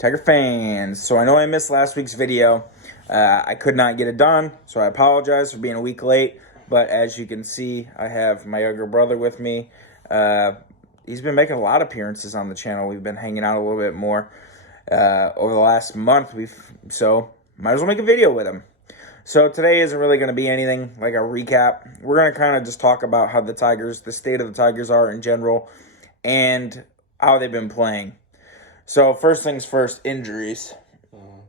Tiger fans. So I know I missed last week's video. I could not get it done, so I apologize for being a week late. But as you can see, I have my younger brother with me. He's been making a lot of appearances on the channel. We've been hanging out a little bit more over the last month. So might as well make a video with him. So today isn't really going to be anything like a recap. We're going to kind of just talk about how the state of the Tigers are in general, and how they've been playing. So first things first, injuries.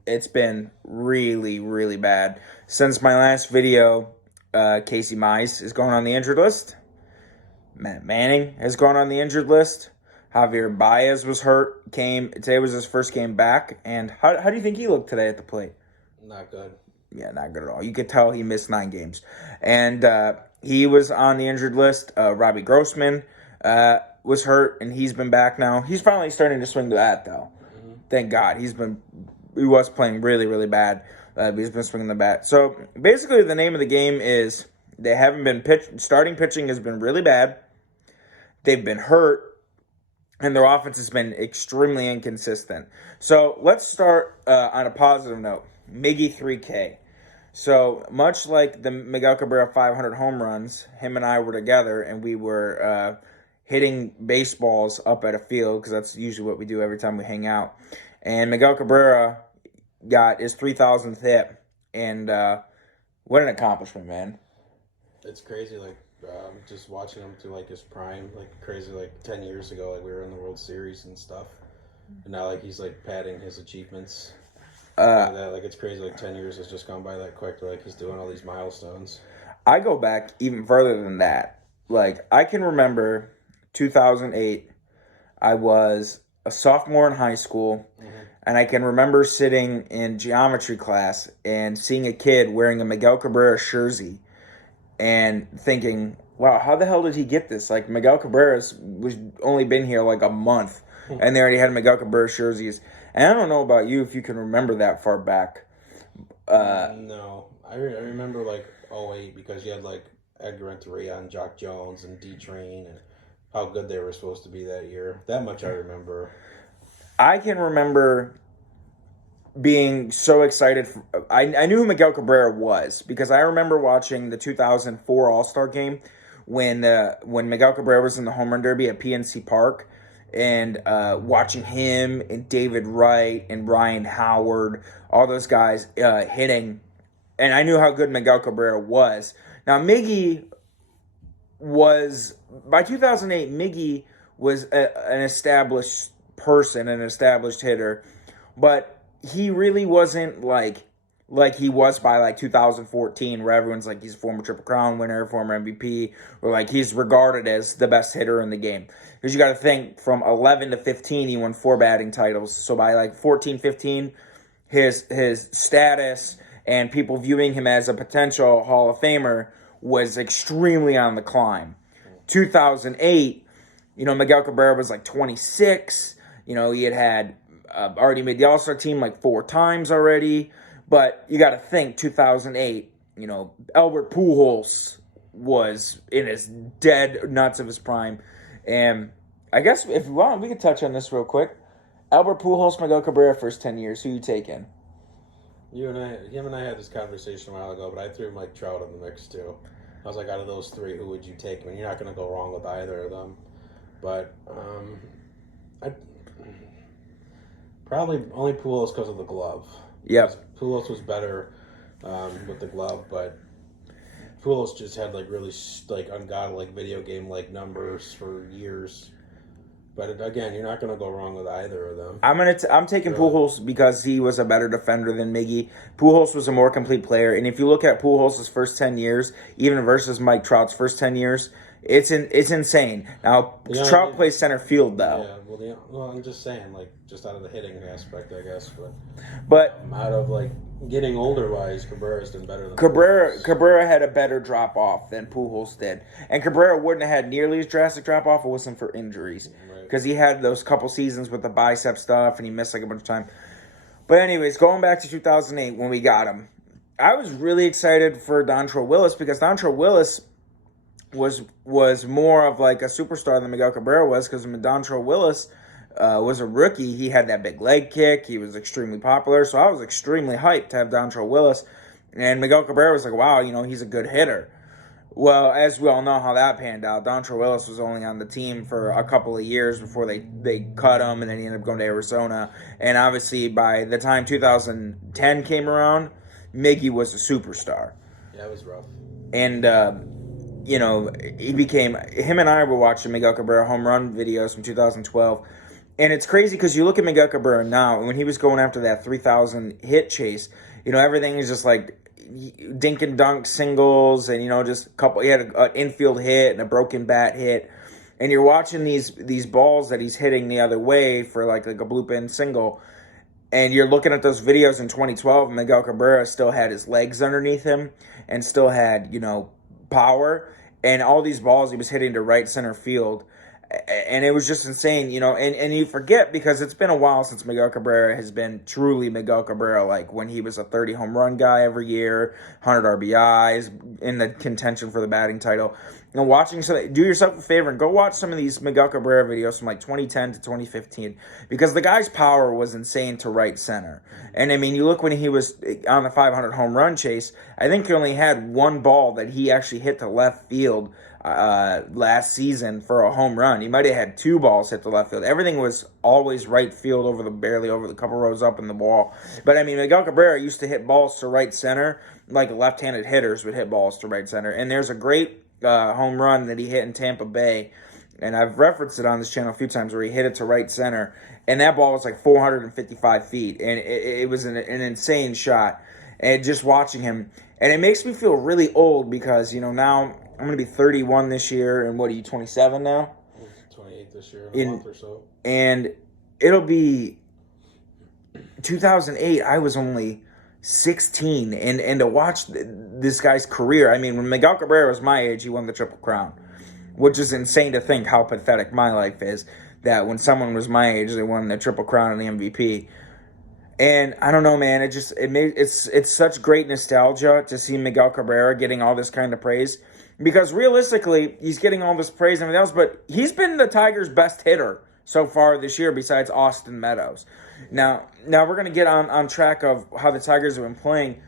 It's been really, really bad. Since my last video, Casey Mize is going on the injured list. Matt Manning has gone on the injured list. Javier Baez was hurt. Today was his first game back. And how do you think he looked today at the plate? Not good. Yeah, not good at all. You could tell he missed 9 games. And he was on the injured list. Robbie Grossman was hurt, and he's been back now. He's finally starting to swing the bat, though. Thank God. He was playing really, really bad. But he's been swinging the bat. So basically, the name of the game is they haven't been starting pitching has been really bad. They've been hurt, and their offense has been extremely inconsistent. So let's start on a positive note. Miggy 3K. So much like the Miguel Cabrera 500 home runs, him and I were together, and we were hitting baseballs up at a field, because that's usually what we do every time we hang out. And Miguel Cabrera got his 3,000th hit, and what an accomplishment, man. It's crazy, just watching him to, his prime, crazy, 10 years ago, we were in the World Series and stuff. And now, he's, padding his achievements. It's crazy, 10 years has just gone by that quick, he's doing all these milestones. I go back even further than that. I can remember 2008, I was a sophomore in high school, and I can remember sitting in geometry class and seeing a kid wearing a Miguel Cabrera jersey and thinking, wow, how the hell did he get this? Miguel Cabrera's was only been here a month, and they already had Miguel Cabrera jerseys. And I don't know about you if you can remember that far back. No. I remember, 08, because you had, Edgar Renteria and Jock Jones and D-Train and how good they were supposed to be that year. That much I remember. I can remember being so excited. I knew who Miguel Cabrera was because I remember watching the 2004 All-Star game when Miguel Cabrera was in the home run derby at PNC Park, and watching him and David Wright and Ryan Howard, all those guys hitting. And I knew how good Miguel Cabrera was. Now, Miggy was, by 2008, Miggy was an established person, an established hitter, but he really wasn't like he was by 2014, where everyone's he's a former Triple Crown winner, former MVP, or he's regarded as the best hitter in the game. Because you got to think, from 11 to 15, he won 4 batting titles. So by 14, 15, his status and people viewing him as a potential Hall of Famer was extremely on the climb. 2008, Miguel Cabrera was 26. He had already made the All-Star team 4 times already. But you got to think, 2008, Albert Pujols was in his dead nuts of his prime. And I guess if you want, we could touch on this real quick. Albert Pujols, Miguel Cabrera, first 10 years. Who you taking? Him and I had this conversation a while ago, but I threw Mike Trout in the mix too. I was out of those 3, who would you take? You're not going to go wrong with either of them. But I probably only Pujols because of the glove. Yep. Pujols was better with the glove, but Pujols just had really ungodly video game numbers for years. But again, you're not going to go wrong with either of them. I'm taking Pujols because he was a better defender than Miggy. Pujols was a more complete player, and if you look at Pujols' first 10 years, even versus Mike Trout's first 10 years, it's insane. Now, Trout plays center field, though. Yeah, well, I'm just saying, just out of the hitting aspect, I guess. But out of, getting older-wise, Cabrera's done better than Cabrera had a better drop-off than Pujols did. And Cabrera wouldn't have had nearly as drastic drop-off if it wasn't for injuries. Because he had those couple seasons with the bicep stuff, and he missed a bunch of time. But anyways, going back to 2008 when we got him, I was really excited for Dontrelle Willis, because Dontrelle Willis was more of a superstar than Miguel Cabrera was, because Dontrelle Willis was a rookie, he had that big leg kick. He was extremely popular. So I was extremely hyped to have Dontrelle Willis. And Miguel Cabrera was like, wow, he's a good hitter. Well, as we all know how that panned out, Dontrelle Willis was only on the team for a couple of years before they cut him, and then he ended up going to Arizona. And obviously, by the time 2010 came around, Miggy was a superstar. Yeah, it was rough. And, him and I were watching Miguel Cabrera home run videos from 2012. And it's crazy because you look at Miguel Cabrera now, and when he was going after that 3,000 hit chase, everything is just like dink and dunk singles, and just a couple. He had an infield hit and a broken bat hit, and you're watching these balls that he's hitting the other way for like a bloop in single, and you're looking at those videos in 2012. And Miguel Cabrera still had his legs underneath him and still had power, and all these balls he was hitting to right center field. And it was just insane, and you forget because it's been a while since Miguel Cabrera has been truly Miguel Cabrera, like when he was a 30 home run guy every year, 100 RBIs, in the contention for the batting title. Watching do yourself a favor and go watch some of these Miguel Cabrera videos from like 2010 to 2015, because the guy's power was insane to right center. And I mean, you look when he was on the 500 home run chase, I think he only had one ball that he actually hit to left field last season for a home run. He might have had two balls hit the left field. Everything was always right field, barely over the couple rows up in the ball. But I mean, Miguel Cabrera used to hit balls to right center like left-handed hitters would hit balls to right center. And there's a great home run that he hit in Tampa Bay, and I've referenced it on this channel a few times, where he hit it to right center, and that ball was like 455 feet, and it was an insane shot. And just watching him, and it makes me feel really old because now I'm going to be 31 this year, and what are you, 27 now? 28 this year, in a month or so. And it'll be 2008. I was only 16, and to watch this guy's career. I mean, when Miguel Cabrera was my age, he won the Triple Crown, which is insane to think how pathetic my life is, that when someone was my age, they won the Triple Crown and the MVP. And I don't know, man, it's such great nostalgia to see Miguel Cabrera getting all this kind of praise, because realistically, he's getting all this praise and everything else, but he's been the Tigers' best hitter so far this year besides Austin Meadows. Now we're going to get on track of how the Tigers have been playing.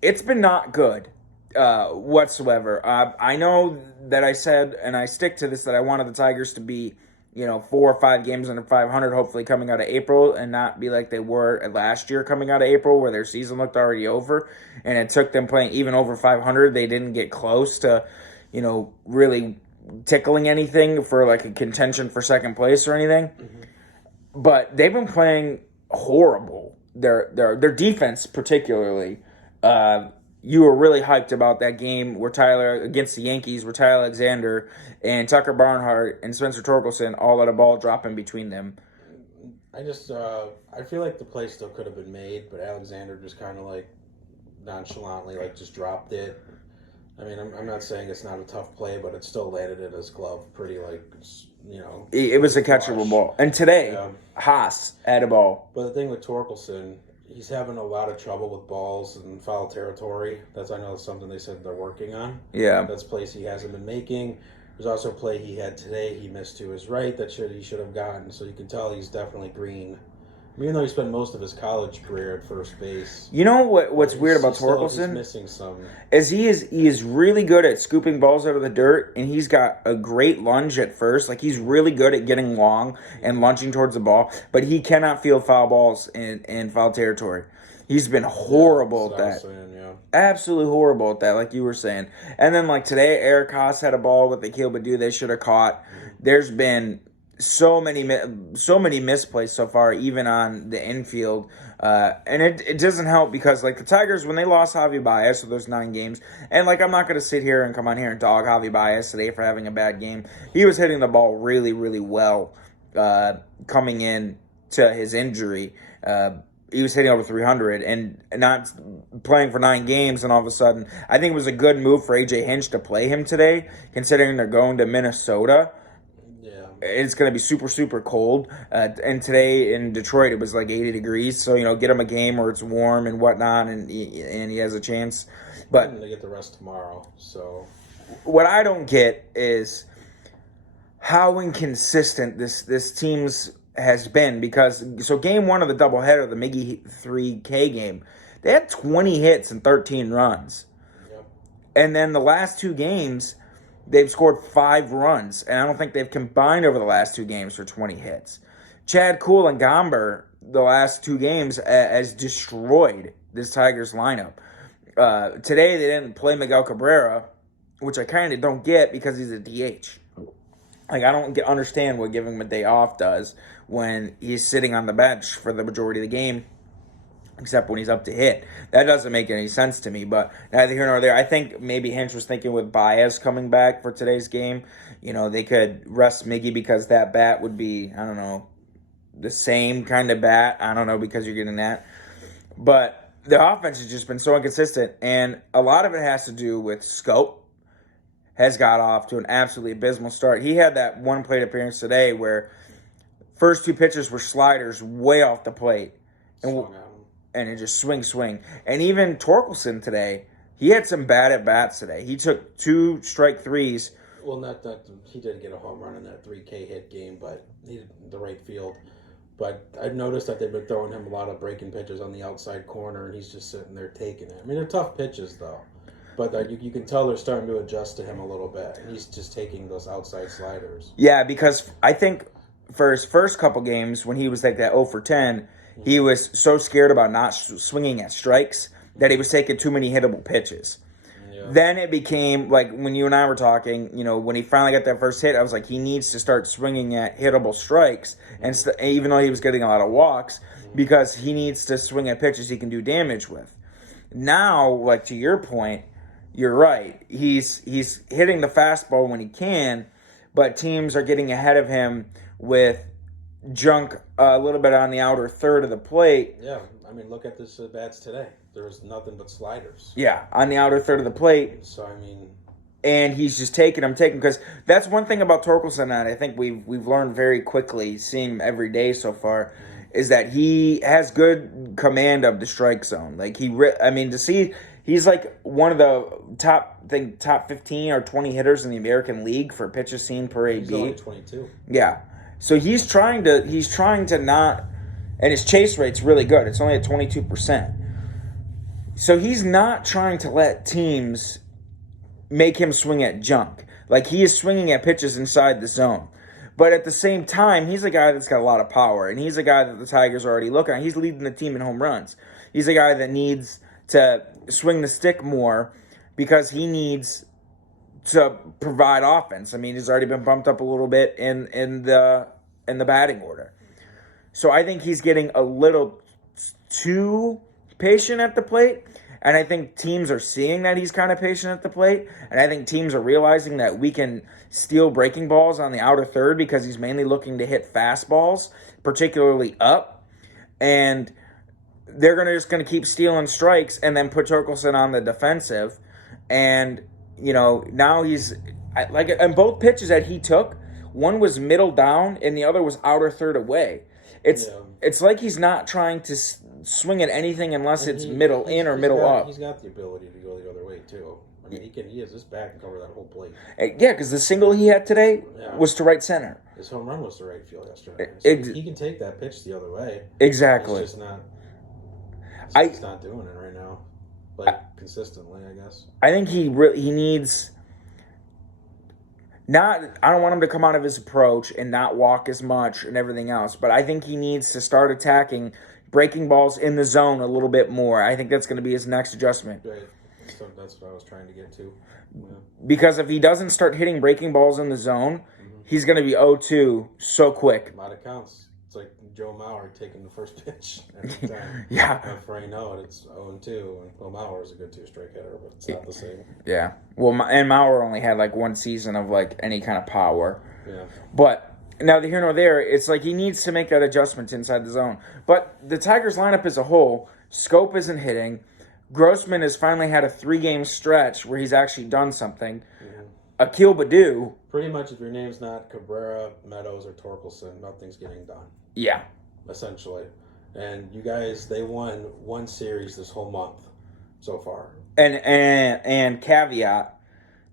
It's been not good whatsoever. I know that I said, and I stick to this, that I wanted the Tigers to be 4 or 5 games under 500, hopefully coming out of April, and not be like they were last year coming out of April, where their season looked already over, and it took them playing even over 500. They didn't get close to, really tickling anything for like a contention for second place or anything. Mm-hmm. But they've been playing horrible. Their defense, particularly. You were really hyped about that game against the Yankees, where Tyler Alexander and Tucker Barnhart and Spencer Torkelson all let a ball drop in between them. I feel like the play still could have been made, but Alexander just kind of like nonchalantly just dropped it. I mean, I'm not saying it's not a tough play, but it still landed in his glove pretty It was a catchable ball. And today, Haas had a ball. But the thing with Torkelson, he's having a lot of trouble with balls in foul territory. I know that's something they said they're working on. Yeah. That's plays he hasn't been making. There's also a play he had today he missed to his right that he should have gotten. So you can tell he's definitely green. Even though he spent most of his college career at first base. You know what's weird about Torkelson? He's missing some. Is he is really good at scooping balls out of the dirt, and he's got a great lunge at first. Like, he's really good at getting long and lunging towards the ball, but he cannot field foul balls in foul territory. He's been horrible at that. Absolutely horrible at that, like you were saying. And then like today, Eric Haas had a ball with the Akil Baddoo they should have caught. There's been so many misplays so far, even on the infield, and it doesn't help because like the Tigers, when they lost Javier Baez, so those 9 games, and like I'm not going to sit here and come on here and dog Javier Baez today for having a bad game. He was hitting the ball really, really well coming in to his injury. He was hitting over 300 and not playing for 9 games, and all of a sudden, I think it was a good move for A.J. Hinch to play him today, considering they're going to Minnesota. It's going to be super, super cold. And today in Detroit, it was like 80 degrees. So, get him a game where it's warm and whatnot, and he has a chance. But they get the rest tomorrow. So what I don't get is how inconsistent this team's has been, because so game one of the doubleheader, the Miggy 3K game, they had 20 hits and 13 runs. Yep. And then the last two games, they've scored 5 runs, and I don't think they've combined over the last 2 games for 20 hits. Chad Kuhl and Gomber, the last 2 games, has destroyed this Tigers lineup. Today they didn't play Miguel Cabrera, which I kind of don't get because he's a DH. Like, I don't understand what giving him a day off does when he's sitting on the bench for the majority of the game, except when he's up to hit. That doesn't make any sense to me, but neither here nor there. I think maybe Hinch was thinking with Baez coming back for today's game, they could rest Miggy because that bat would be, I don't know, the same kind of bat. I don't know, because you're getting that. But the offense has just been so inconsistent, and a lot of it has to do with Scope. Has got off to an absolutely abysmal start. He had that one plate appearance today where first 2 pitches were sliders way off the plate. And it just swing. And even Torkelson today, he had some bad at-bats today. He took 2 strike threes. Well, not that he did get a home run in that 3K hit game, but he did the right field. But I've noticed that they've been throwing him a lot of breaking pitches on the outside corner, and he's just sitting there taking it. I mean, they're tough pitches, though. But you can tell they're starting to adjust to him a little bit. And he's just taking those outside sliders. Yeah, because I think for his first couple games, when he was like that 0 for 10, he was so scared about not swinging at strikes that he was taking too many hittable pitches. Yeah. Then it became, like when you and I were talking, when he finally got that first hit, I was like, he needs to start swinging at hittable strikes, and even though he was getting a lot of walks, because he needs to swing at pitches he can do damage with. Now, like to your point, you're right. He's hitting the fastball when he can, but teams are getting ahead of him with junk a little bit on the outer third of the plate. Yeah, I mean, look at this bats today. There was nothing but sliders. Yeah, on the outer third of the plate. So, I mean... And he's just taking them, because that's one thing about Torkelson that I think we've learned very quickly, seeing him every day so far, is that he has good command of the strike zone. Like, to see... He's like one of the top 15 or 20 hitters in the American League for pitches seen per AB. He's only 22. Yeah. So he's trying to not, and his chase rate's really good. It's only at 22%. So he's not trying to let teams make him swing at junk. Like, he is swinging at pitches inside the zone. But at the same time, he's a guy that's got a lot of power, and he's a guy that the Tigers are already looking at. He's leading the team in home runs. He's a guy that needs to swing the stick more because he needs to provide offense. I mean, he's already been bumped up a little bit in the batting order. So I think he's getting a little too patient at the plate, and I think teams are seeing that he's kind of patient at the plate, and I think teams are realizing that we can steal breaking balls on the outer third because he's mainly looking to hit fastballs, particularly up, and they're just going to keep stealing strikes and then put Torkelson on the defensive. And, now he's, like, and both pitches that he took, one was middle down and the other was outer third away. It's like he's not trying to swing at anything unless it's middle in or middle up. He's got the ability to go the other way, too. I mean, he has his back and cover that whole plate. Yeah, because the single he had today was to right center. His home run was to right field yesterday. So he can take that pitch the other way. Exactly. It's just not... He's not doing it right now, consistently, I guess. I think he needs not. I don't want him to come out of his approach and not walk as much and everything else, but I think he needs to start attacking breaking balls in the zone a little bit more. I think that's going to be his next adjustment. Right. So that's what I was trying to get to. Yeah. Because if he doesn't start hitting breaking balls in the zone, he's going to be 0-2 so quick. A lot of counts. It's like Joe Mauer taking the first pitch every time. Yeah. Before you know it, it's 0-2. And well, Mauer is a good 2-strike hitter, but it's not the same. Yeah. Well, and Mauer only had like one season of like any kind of power. Yeah. But neither here nor there, it's like he needs to make that adjustment inside the zone. But the Tigers lineup as a whole, Scope isn't hitting. Grossman has finally had a 3-game stretch where he's actually done something. Akil Baddoo. Pretty much if your name's not Cabrera, Meadows, or Torkelson, nothing's getting done. Yeah. Essentially. And you guys, they won one series this whole month so far. And caveat,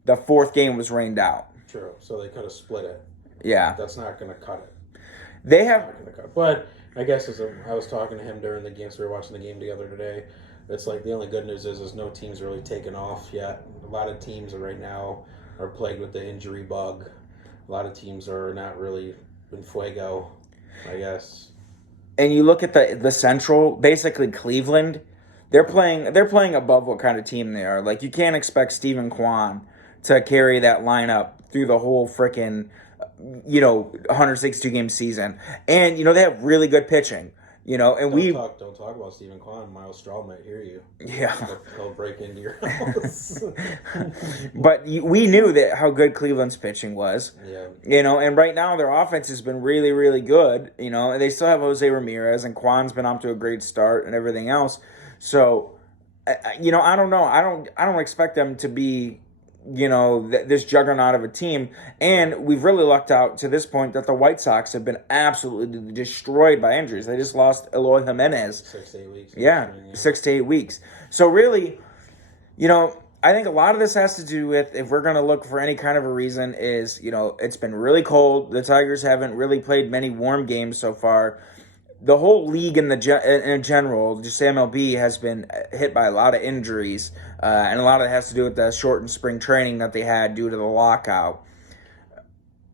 the 4th game was rained out. True. So they could have split it. Yeah. That's not going to cut it. They have, but I guess I was talking to him during the game, so we were watching the game together today. It's like the only good news is no team's really taken off yet. A lot of teams right now are plagued with the injury bug. A lot of teams are not really in fuego, I guess. and you look at the Central, basically Cleveland. They're playing above what kind of team they are. Like, you can't expect Stephen Kwan to carry that lineup through the whole freaking 162 game season. And they have really good pitching. And don't talk about Stephen Kwan. Miles Straw might hear you. Yeah, he'll break into your house. But we knew that how good Cleveland's pitching was. Yeah. And right now their offense has been really, really good. And they still have Jose Ramirez, and Kwan's been off to a great start and everything else. So, I don't know. I don't expect them to be, this juggernaut of a team. And we've really lucked out to this point that the White Sox have been absolutely destroyed by injuries. They just lost Eloy Jimenez. 6 to 8 weeks. Yeah, 6 to 8 weeks. So really, I think a lot of this has to do with, if we're going to look for any kind of a reason, is, it's been really cold. The Tigers haven't really played many warm games so far. The whole league in general, just MLB, has been hit by a lot of injuries, and a lot of it has to do with the shortened spring training that they had due to the lockout.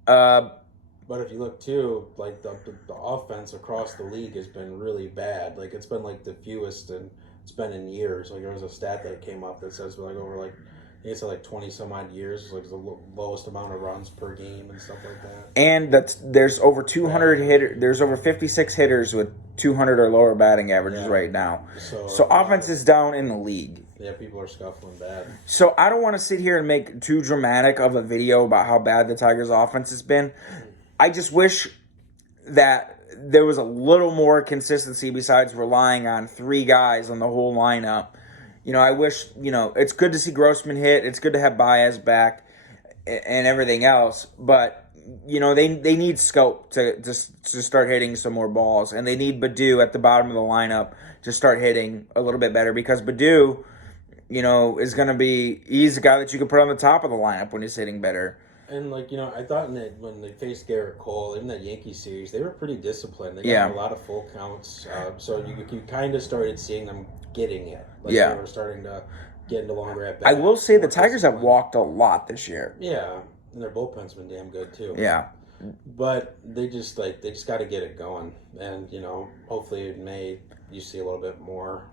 But if you look too, like the offense across the league has been really bad. Like, it's been like the fewest and it's been in years. Like, there was a stat that came up that says over I think it's like 20 some odd years, like the lowest amount of runs per game and stuff like that. And there's over 200 hitter. There's over 56 hitters with 200 or lower batting averages right now. So offense is down in the league. Yeah, people are scuffling bad. So I don't want to sit here and make too dramatic of a video about how bad the Tigers' offense has been. I just wish that there was a little more consistency besides relying on 3 guys on the whole lineup. I wish, it's good to see Grossman hit. It's good to have Baez back and everything else. But, they need scope to start hitting some more balls. And they need Baddoo at the bottom of the lineup to start hitting a little bit better. Because Baddoo, is going to be, he's the guy that you can put on the top of the lineup when he's hitting better. And, I thought when they faced Garrett Cole in that Yankees series, they were pretty disciplined. They got a lot of full counts. So you kind of started seeing them getting it. They were starting to get into longer at bats. I will say the Tigers have walked a lot this year. Yeah, and their bullpen's been damn good too. Yeah. But they just got to get it going. And, hopefully in May you see a little bit more.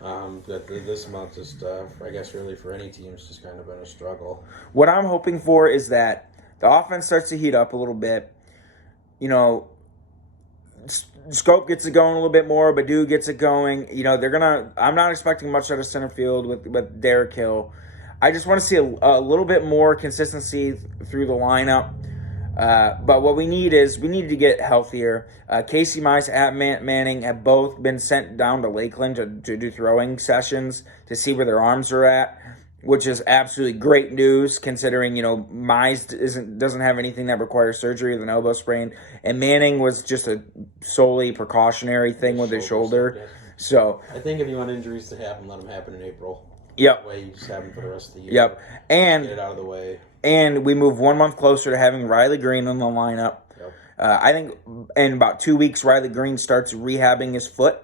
But this month just, I guess really for any team, it's just kind of been a struggle. What I'm hoping for is that the offense starts to heat up a little bit. Scope gets it going a little bit more. Baddoo gets it going. I'm not expecting much out of center field with Derek Hill. I just want to see a little bit more consistency through the lineup. But what we need to get healthier. Casey Mize and Manning have both been sent down to Lakeland to do throwing sessions to see where their arms are at, which is absolutely great news considering, Mize doesn't have anything that requires surgery with an elbow sprain, and Manning was just a solely precautionary thing with his shoulder. So I think if you want injuries to happen, let them happen in April. Yep. That way you just have them for the rest of the year. Yep. And get it out of the way. And we move 1 month closer to having Riley Green on the lineup. Yep. I think in about 2 weeks, Riley Green starts rehabbing his foot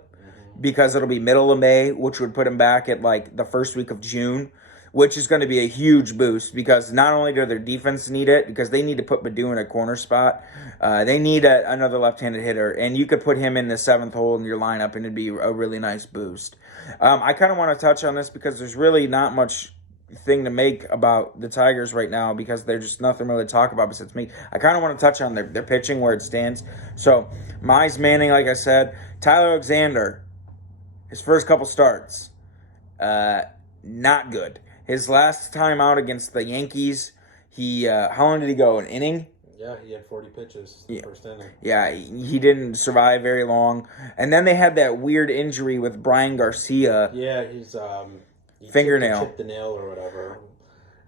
because it'll be middle of May, which would put him back at the first week of June, which is going to be a huge boost because not only do their defense need it, because they need to put Baddoo in a corner spot, they need another left-handed hitter, and you could put him in the 7th hole in your lineup, and it'd be a really nice boost. I kind of want to touch on this because there's really not much thing to make about the Tigers right now because there's just nothing really to talk about besides me. I kind of want to touch on their pitching where it stands. So, Mize, Manning, like I said, Tyler Alexander, his first couple starts, not good. His last time out against the Yankees, how long did he go? An inning? Yeah, he had 40 pitches the first inning. Yeah, he didn't survive very long. And then they had that weird injury with Brian Garcia. Yeah, he's fingernail. Chipped the nail or whatever.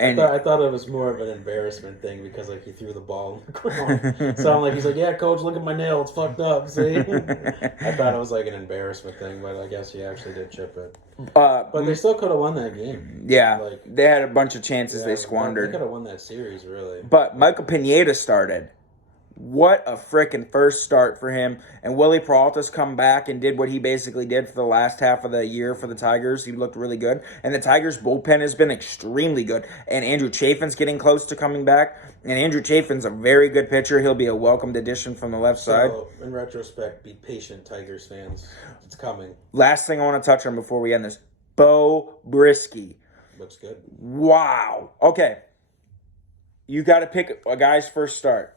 And I thought it was more of an embarrassment thing because he threw the ball in the ground. So he's like, yeah, coach, look at my nail, it's fucked up. See, I thought it was an embarrassment thing, but I guess he actually did chip it. But they still could have won that game. Yeah, they had a bunch of chances they squandered. They could have won that series, really. But Michael Pineda started. What a frickin' first start for him. And Willie Peralta's come back and did what he basically did for the last half of the year for the Tigers. He looked really good. And the Tigers' bullpen has been extremely good. And Andrew Chafin's getting close to coming back. And Andrew Chafin's a very good pitcher. He'll be a welcomed addition from the left side. So, in retrospect, be patient, Tigers fans. It's coming. Last thing I want to touch on before we end this. Bo Brisky. Looks good. Wow. Okay. You got to pick a guy's first start.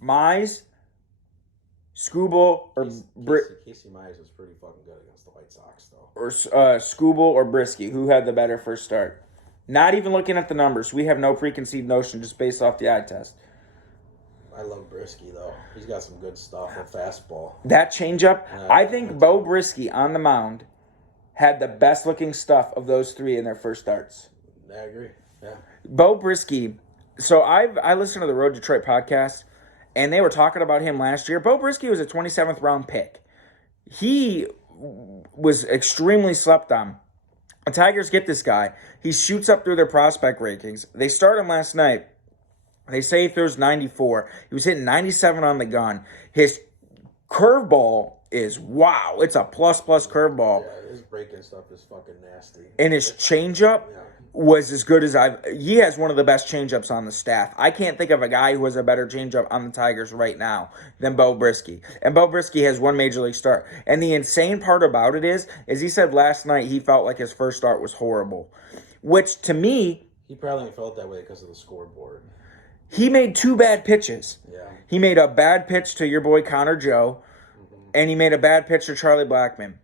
Mize, Skubal, or Casey Mize was pretty fucking good against the White Sox, though. Or Skubal or Brisky, who had the better first start? Not even looking at the numbers. We have no preconceived notion, just based off the eye test. I love Brisky, though. He's got some good stuff, a fastball. That changeup, I think Bo Brisky on the mound had the best looking stuff of those three in their first starts. I agree. Yeah. Bo Brisky. So I listened to the Road Detroit podcast. And they were talking about him last year. Bo Brisky was a 27th round pick. He was extremely slept on. The Tigers get this guy. He shoots up through their prospect rankings. They start him last night. They say he throws 94. He was hitting 97 on the gun. His curveball is wow. It's a plus curveball. Yeah, his breaking stuff is fucking nasty. And his changeup was as good as he has one of the best changeups on the staff. I can't think of a guy who has a better changeup on the Tigers right now than Bo Brisky. And Bo Brisky has one major league start. And the insane part about it is he said last night he felt like his first start was horrible. Which to me, he probably felt that way because of the scoreboard. He made two bad pitches. Yeah. He made a bad pitch to your boy Connor Joe, and he made a bad pitch to Charlie Blackmon.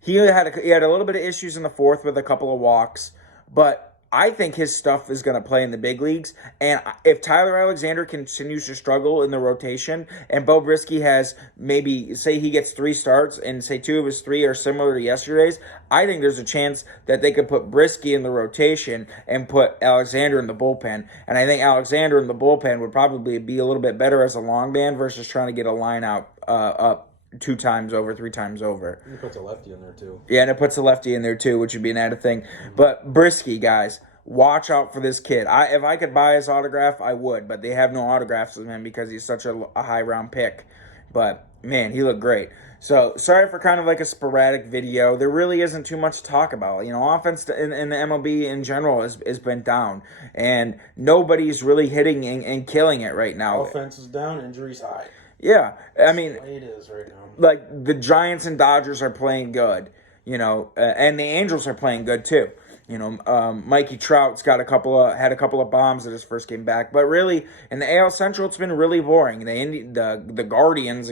He had a little bit of issues in the fourth with a couple of walks, but I think his stuff is going to play in the big leagues. And if Tyler Alexander continues to struggle in the rotation, and Bo Brisky has maybe, say he gets 3 starts, and say 2 of his 3 are similar to yesterday's, I think there's a chance that they could put Brisky in the rotation and put Alexander in the bullpen. And I think Alexander in the bullpen would probably be a little bit better as a long man versus trying to get a line out up 2 times over, 3 times over. He puts a lefty in there, too. Yeah, and it puts a lefty in there, too, which would be an added thing. Mm-hmm. But Brisky, guys, watch out for this kid. If I could buy his autograph, I would, but they have no autographs of him because he's such a high-round pick. But, man, he looked great. So, sorry for kind of like a sporadic video. There really isn't too much to talk about. You know, offense in the MLB in general has been down, and nobody's really hitting and killing it right now. Offense is down, injuries high. Yeah, I mean, that's the way it is right now. Like the Giants and Dodgers are playing good, you know, and the Angels are playing good too. You know, Mikey Trout's had a couple of bombs at his first game back, but really in the AL Central, it's been really boring. The Guardians,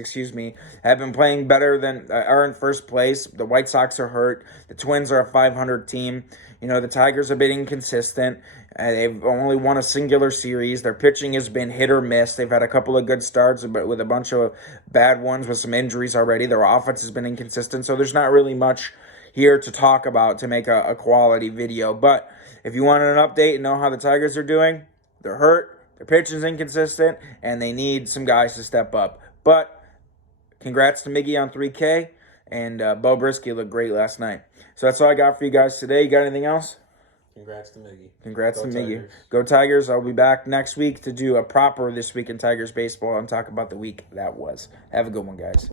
have been playing better than are in first place. The White Sox are hurt. The Twins are a 500 team. You know, the Tigers have been inconsistent. They've only won a singular series. Their pitching has been hit or miss. They've had a couple of good starts, but with a bunch of bad ones with some injuries already. Their offense has been inconsistent, so there's not really much here to talk about to make a quality video. But if you want an update and know how the Tigers are doing, they're hurt, their pitching's inconsistent, and they need some guys to step up. But congrats to Miggy on 3K, and Bo Brisky looked great last night. So that's all I got for you guys today. You got anything else? Congrats to Miggy. Congrats to Miggy. Go Tigers. I'll be back next week to do a proper This Week in Tigers baseball and talk about the week that was. Have a good one, guys.